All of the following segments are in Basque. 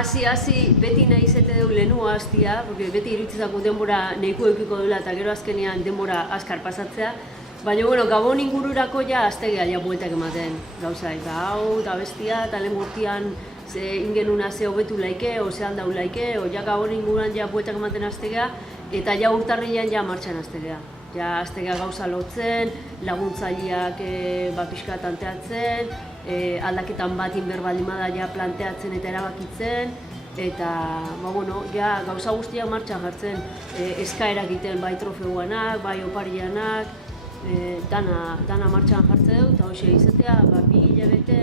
hasi beti nahi izate dugu lehenua hastia, porque beti iruditzako denbora nahiko edukiko dela eta gero azkenean denbora azkar pasatzea. Baina, bueno, Gabon ingururako ja aztegea ja bueltak ematen gauza. Eta hau, eta bestia, eta lehen urtean ingenuna ze hobetu laike, o ze aldau laike, o ja Gabon inguruan ja bueltak ematen aztegea, eta ja urtarrilean ja martxan aztegea. Ja aztegea gauza lotzen, laguntzaileak pixka tanteatzen, aldaketan bat inberbaldimada ja planteatzen eta erabakitzen, eta ja gauza guztiak martxan jartzen, eskaerak egiten bai trofeuanak, bai oparianak, dana martxan jartzen dut, eta hoxe izatea, 2 hilabete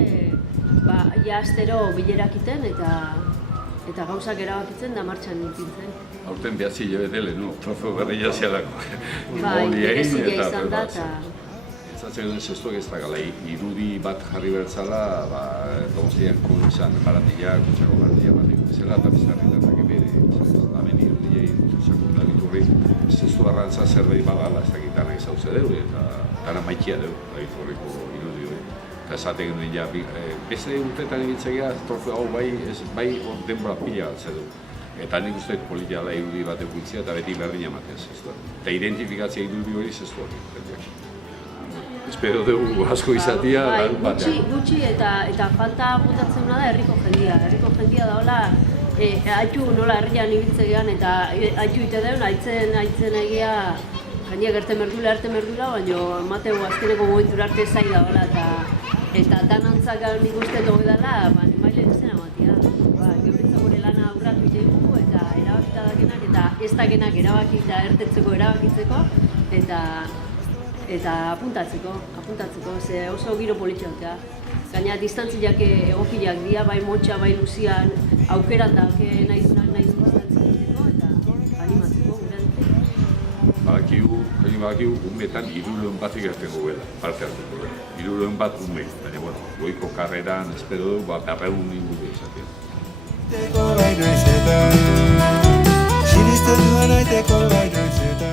ja astero bilerak iten eta gauzak erabakitzen da martxan ipintzen. Aurten 9 hilabete lehenu, trofeo berria zialako. Bai, berezia izan da, eta... Zatzen duen zestuak ez da gala, irudi bat jarri bertzala, Donostian kuntzan baratila, kuntzako baratila bat egitezela, eta bizarritatak ebere, hemen irudiei, sakundar iturri, zestu arrantza zerbait badala, ez dakit nahi zauze dugu, eta dara maikia dugu, iturriko irudi hori. Eta esaten genuen ja, beste urtetan egitzea, trofeo hau bai denbora pila galtze dugu. Eta nik uste politiala irudi bat eukitzea eta beti berdin ematen zestu. Eta identifikatzea irudi hori zestu hori. Espero dugu asko izatea, batean. Gutxi eta falta botatzen da herriko jendia. Herriko jendia da hola, haitu nola herrian ibiltzean eta haitu ite deun, haitzen egia jendia gerten merdula, baina emateu azkeneko momentura arte zai da hola eta danantzak nik uste dugu dela, maile zen amatia. Geuretza gure lana aurratu ite dugu eta erabakita dakenak eta ez dakenak erabakita ertetzeko erabakitzeko eta apuntatzeko, ze oso giro politxautea. Gaina distantziak egokiak dira, bai motxa, bai luzian, aukeran da, nahi dunak nahi duztatzen egiteko eta animatzeko, gure Badakigu, umetan 300 bat ikerteko gela, parte hartuko gela. 300 bat ume, baina, goiko karreran, espero dugu, 200 inguru izatea. Sinisten duan aiteko baino ez eta